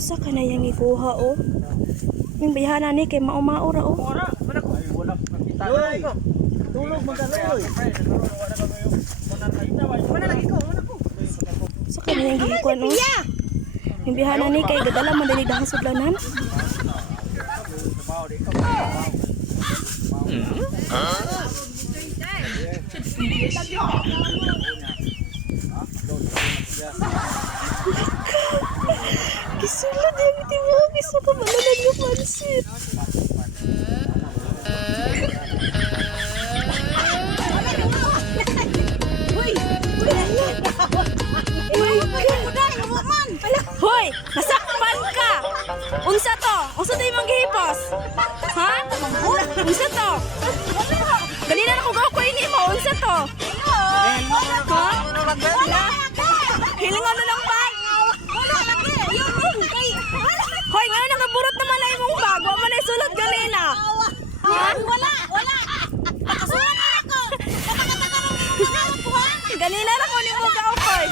Usa ka na yang ikuha oh. Yung bayhana ni kay mao-mao ra oh. Tulog magaloy. Usa ka na yang gikuan oh. Yung bayhana ni kay gadala man dili dahang sudlanan. Kisulad yan iti mo. Kisa ka malalan yung pansit. Hoy! Nasakpan ka! Unsa to? Unsa to yung manggihipos? Ha? Unsa to? Ganina na ko gawin ini mo. Unsa to? Ha? Hilingan na lang bag! Hoy, ngayon nakaburot naman na yung bag. Huwag mo na isulot ganina. Ha? Wala! Nakasulat na ako! Ganina na ko ni mo gawin.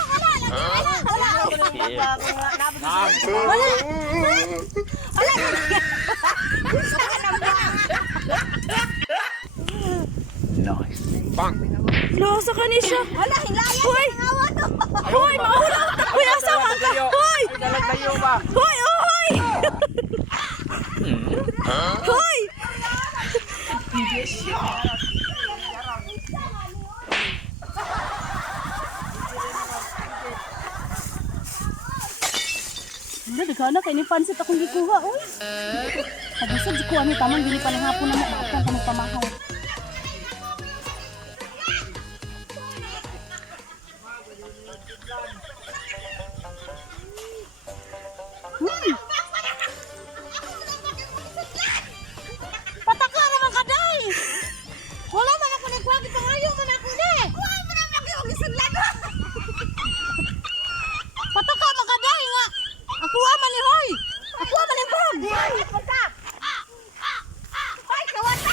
Nice. Bang. Lasa ka ni siya. Wala! Hilayan! Hoy! Hoy! Maula! Hoy! Asawa ka! Hoy! Hoy! Oh, hoy! Hoy! Wala, dagana kay ni pansit akong gikuha, oy. Nagisod si kuha ni tamang dili pa lang hapon na maakang ka magpamahaw. Pataka naman ka, day! Wala man ako nagwag ito ngayon man ako, day! Wala man ako yung isudlan! Pataka man ka, day, nga! Ako man ni Hoy! Ako man ni Bog! Pataka! Hoy, kawata!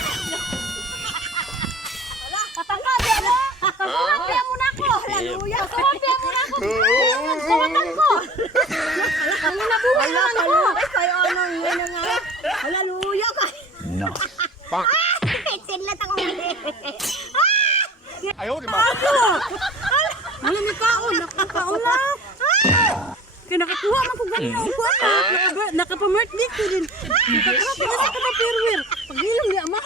Pataka, di mo! Kawata mo na ako! Hallelujah! Kawata mo na ako! Kawatan ko! Ang nabuhay naman ako! Ay, kayo anong yun na nga! Hallelujah! Nice. Bang. Sinlat ako ngayon! Ayaw, di ba? Wala may kaon, nakakaon na. Kaya nakakuha man ko ganyan ang kuha na. Nakapa-birthday ko din. Nakakarap na sa kapapirwir. Pag-ilang di ama.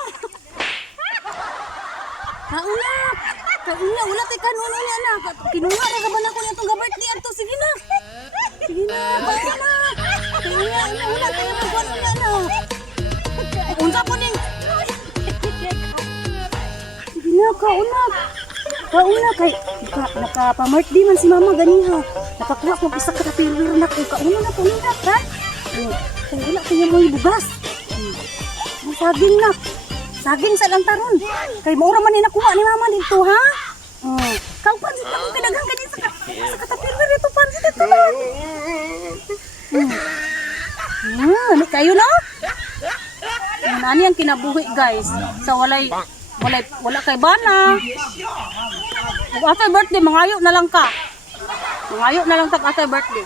Kauna! Kauna, wala tayo kanuno niya na. Kinuha na ka ba na ko niya itong birthday ato? Sige na. Sige na, basta na. Kauna, wala tayo magkano niya na. Unsa po ning. Sige na, kauna. Kauna kay nakapa-birthday man si mama ganiha. Nakakuha ko isa ka kapirwir na ko. Kauna na po niya ha. Kaya wala ko yung mga bugas. Ang saging na. Saging sa lantaron. Kay maura man ni nakuha ni mama dito ha. Kau pansit na kung kinagang ganyan sa katapirwir ito pansit ito na. Ano kayo na? Nani ang kinabuhi guys. Sa wala kay bana. After birthday, mangayo na lang ka. Mangayo na lang tag after birthday.